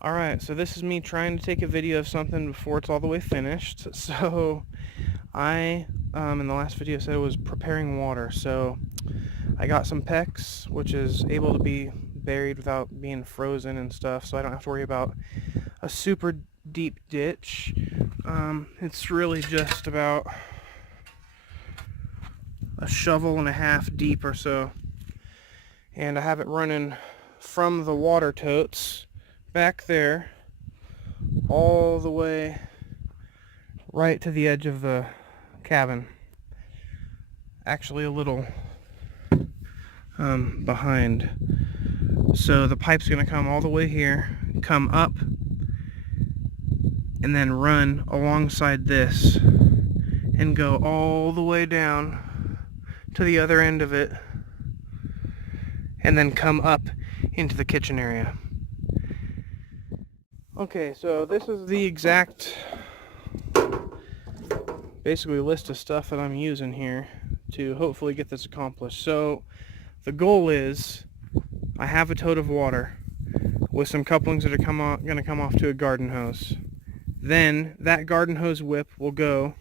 Alright, so this is me trying to take a video of something before it's all the way finished. So I, in the last video, said it was preparing water. So I got some PEX, which is able to be buried without being frozen and stuff, so I don't have to worry about a super deep ditch. It's really just about a shovel and a half deep or so. And I have it running from the water totes back there all the way right to the edge of the cabin. Actually a little behind. So the pipe's going to come all the way here, come up, and then run alongside this and go all the way down to the other end of it, and then come up into the kitchen area. Okay, so this is the exact basically list of stuff that I'm using here to hopefully get this accomplished. So the goal is I have a tote of water with some couplings that are going to come off to a garden hose. Then that garden hose whip will go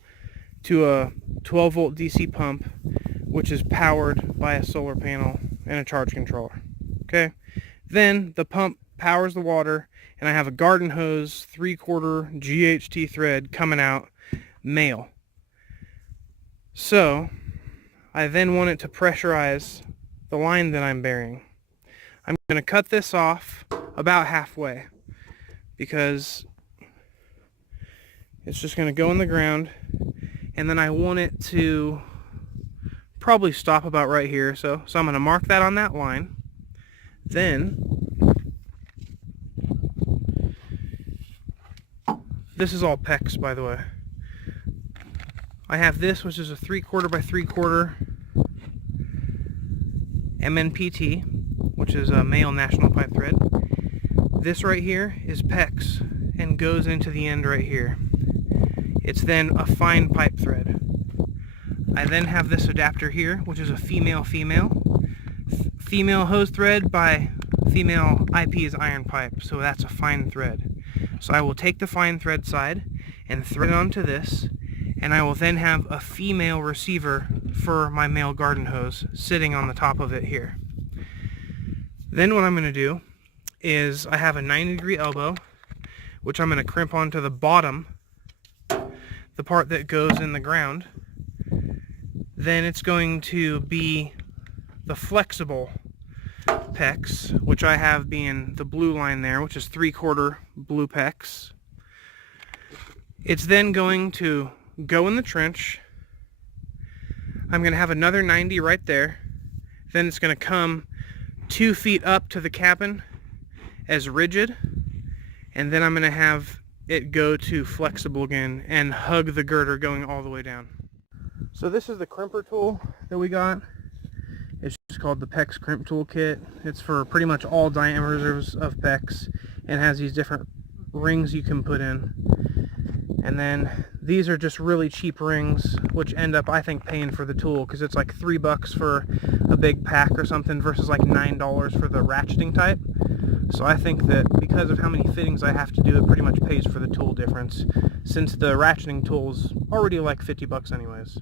to a 12 volt DC pump, which is powered by a solar panel and a charge controller. Okay, then the pump powers the water, and I have a garden hose 3/4 GHT thread coming out male. So I then want it to pressurize the line that I'm burying. I'm going to cut this off about halfway because it's just going to go in the ground, and then I want it to probably stop about right here. So I'm going to mark that on that line. Then this is all PEX, by the way. I have this, which is a 3/4 by 3/4 MNPT, which is a male national pipe thread. This right here is PEX and goes into the end right here. It's then a fine pipe thread. I then have this adapter here, which is a female hose thread by female IP is iron pipe, so that's a fine thread. So I will take the fine thread side and thread it onto this, and I will then have a female receiver for my male garden hose sitting on the top of it here. Then what I'm going to do is I have a 90-degree elbow, which I'm going to crimp onto the bottom, the part that goes in the ground. Then it's going to be the flexible PEX, which I have being the blue line there, which is 3/4 blue PEX. It's then going to go in the trench. I'm going to have another 90 right there. Then it's going to come 2 feet up to the cabin as rigid, and then I'm going to have it go to flexible again and hug the girder going all the way down. So this is the crimper tool that we got. It's just called the PEX crimp tool kit. It's for pretty much all diameters of PEX and has these different rings you can put in. And then these are just really cheap rings, which end up, I think, paying for the tool, because it's like $3 for a big pack or something versus like $9 for the ratcheting type. So I think that because of how many fittings I have to do, it pretty much pays for the tool difference, since the ratcheting tool's already like $50 anyways.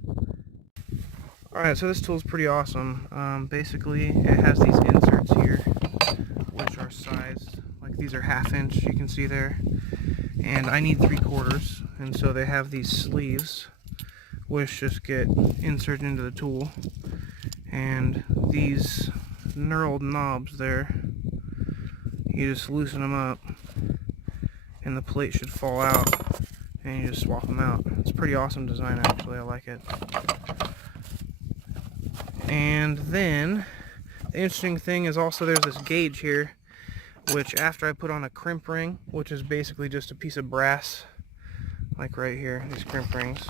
Alright, so this tool's pretty awesome. Basically, it has these inserts here, which are sized, like these are 1/2 inch, you can see there. And I need 3/4, and so they have these sleeves, which just get inserted into the tool. And these knurled knobs there, you just loosen them up, and the plate should fall out, and you just swap them out. It's a pretty awesome design, actually. I like it. And then the interesting thing is also there's this gauge here, which after I put on a crimp ring, which is basically just a piece of brass, like right here, these crimp rings,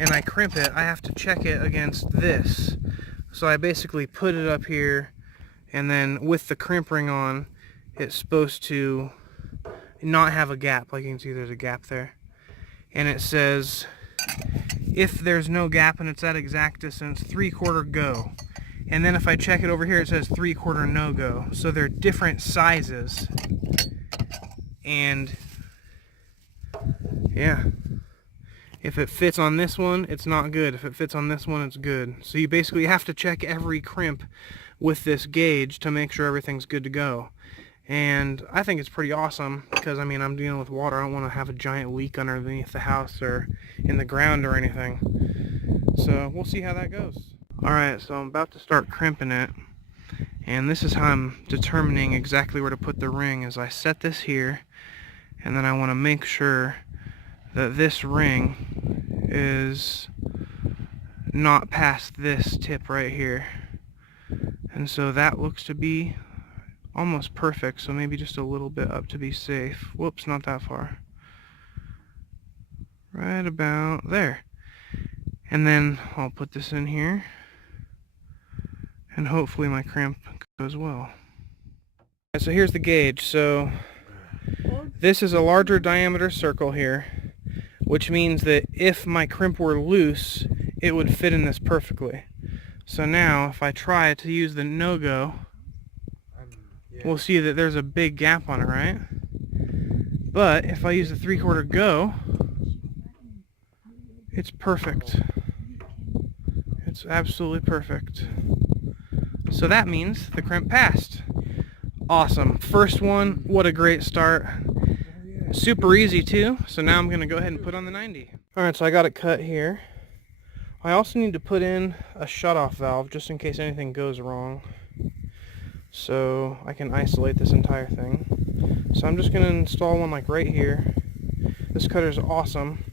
and I crimp it, I have to check it against this. So I basically put it up here, and then with the crimp ring on, it's supposed to not have a gap. Like you can see, there's a gap there. And it says, if there's no gap and it's at exact distance, 3/4 go. And then if I check it over here, it says 3/4 no-go. So they're different sizes. And yeah, if it fits on this one, it's not good. If it fits on this one, it's good. So you basically have to check every crimp with this gauge to make sure everything's good to go. And I think it's pretty awesome because, I mean, I'm dealing with water. I don't want to have a giant leak underneath the house or in the ground or anything. So we'll see how that goes. Alright, so I'm about to start crimping it. And this is how I'm determining exactly where to put the ring. Is I set this here, and then I want to make sure that this ring is not past this tip right here. And so that looks to be almost perfect, so maybe just a little bit up to be safe. Whoops, not that far. Right about there. And then I'll put this in here, and hopefully my crimp goes well. So here's the gauge. So this is a larger diameter circle here, which means that if my crimp were loose, it would fit in this perfectly. So now if I try to use the no-go, we'll see that there's a big gap on it, right? But if I use the 3/4 go, it's perfect. It's absolutely perfect. So that means the crimp passed. Awesome. First one, what a great start. Super easy too. So now I'm going to go ahead and put on the 90. Alright, so I got it cut here. I also need to put in a shutoff valve just in case anything goes wrong, so I can isolate this entire thing. So I'm just going to install one like right here. This cutter is awesome.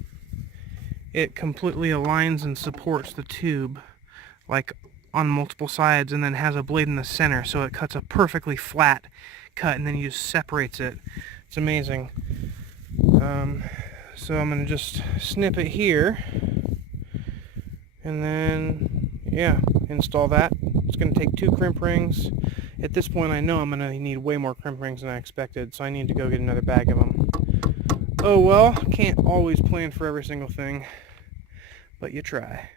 It completely aligns and supports the tube like on multiple sides, and then has a blade in the center, so it cuts a perfectly flat cut, and then you just separates it. It's amazing. So I'm going to just snip it here, and then yeah, install that. It's going to take 2 crimp rings. At this point I know I'm going to need way more crimp rings than I expected, so I need to go get another bag of them. Oh well, can't always plan for every single thing, but you try.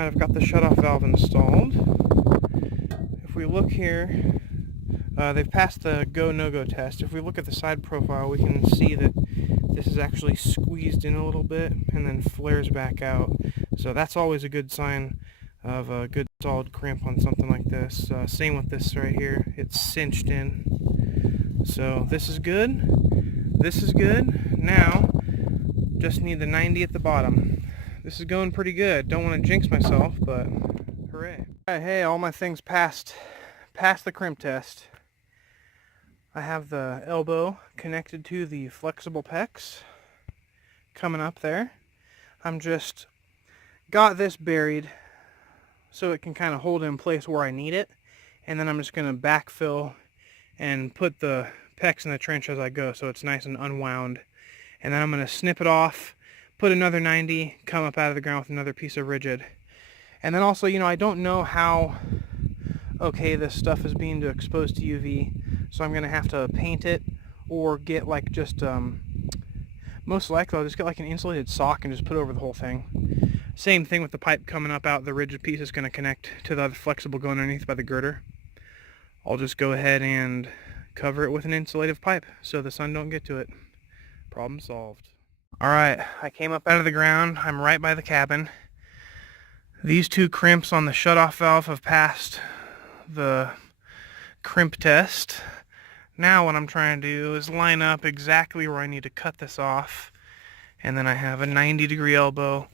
I've got the shutoff valve installed. If we look here, they've passed the go no-go test. If we look at the side profile, we can see that this is actually squeezed in a little bit and then flares back out. So that's always a good sign of a good solid crimp on something like this. Same with this right here. It's cinched in. So this is good. This is good. Now, just need the 90 at the bottom. This is going pretty good. Don't want to jinx myself, but hooray. Alright, hey, all my things passed the crimp test. I have the elbow connected to the flexible PEX coming up there. I'm just got this buried so it can kind of hold in place where I need it, and then I'm just going to backfill and put the PEX in the trench as I go so it's nice and unwound. And then I'm going to snip it off, put another 90, come up out of the ground with another piece of rigid. And then also, you know, I don't know how okay this stuff is being exposed to UV, so I'm going to have to paint it or get like just, most likely I'll just get like an insulated sock and just put over the whole thing. Same thing with the pipe coming up out, the rigid piece is going to connect to the other flexible going underneath by the girder. I'll just go ahead and cover it with an insulative pipe so the sun don't get to it. Problem solved. Alright, I came up out of the ground. I'm right by the cabin. These 2 crimps on the shutoff valve have passed the crimp test. Now what I'm trying to do is line up exactly where I need to cut this off. And then I have a 90-degree elbow,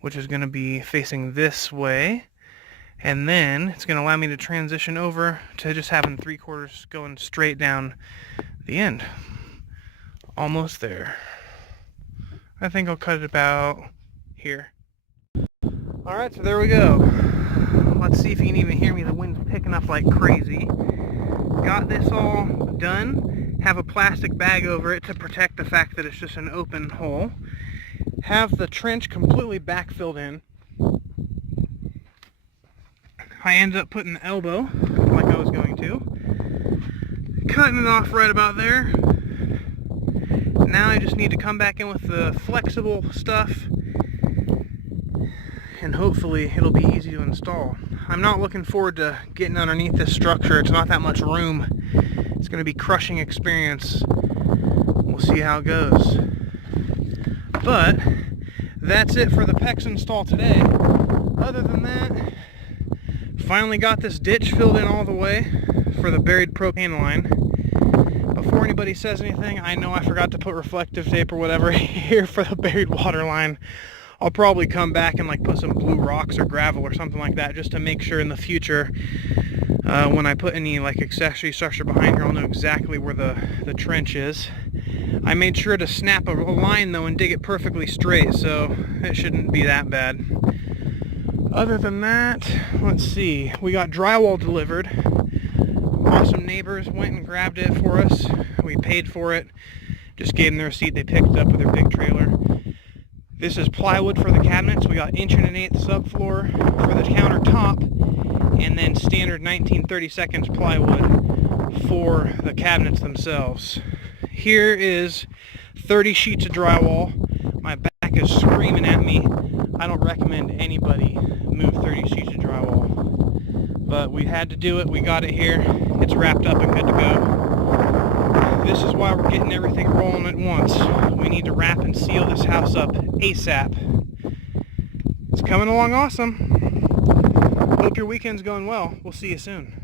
which is going to be facing this way. And then it's going to allow me to transition over to just having 3/4 going straight down the end. Almost there. I think I'll cut it about here. Alright, so there we go. Let's see if you can even hear me. The wind's picking up like crazy. Got this all done. Have a plastic bag over it to protect the fact that it's just an open hole. Have the trench completely backfilled in. I ended up putting the elbow like I was going to. Cutting it off right about there. Now I just need to come back in with the flexible stuff, and hopefully it'll be easy to install. I'm not looking forward to getting underneath this structure. It's not that much room. It's going to be a crushing experience. We'll see how it goes. But that's it for the PEX install today. Other than that, finally got this ditch filled in all the way for the buried propane line. Before anybody says anything, I know I forgot to put reflective tape or whatever here for the buried water line. I'll probably come back and like put some blue rocks or gravel or something like that just to make sure in the future when I put any like accessory structure behind here, I'll know exactly where the trench is. I made sure to snap a line though and dig it perfectly straight, so it shouldn't be that bad. Other than that, let's see, we got drywall delivered. Awesome neighbors went and grabbed it for us. We paid for it. Just gave them the receipt. They picked it up with their big trailer. This is plywood for the cabinets. We got 1 1/8" subfloor for the countertop, and then standard 19/32 plywood for the cabinets themselves. Here is 30 sheets of drywall. My back is screaming at me. I don't recommend anybody move 30 sheets of drywall. But we had to do it. We got it here. It's wrapped up and good to go. This is why we're getting everything rolling at once. We need to wrap and seal this house up ASAP. It's coming along awesome. Hope your weekend's going well. We'll see you soon.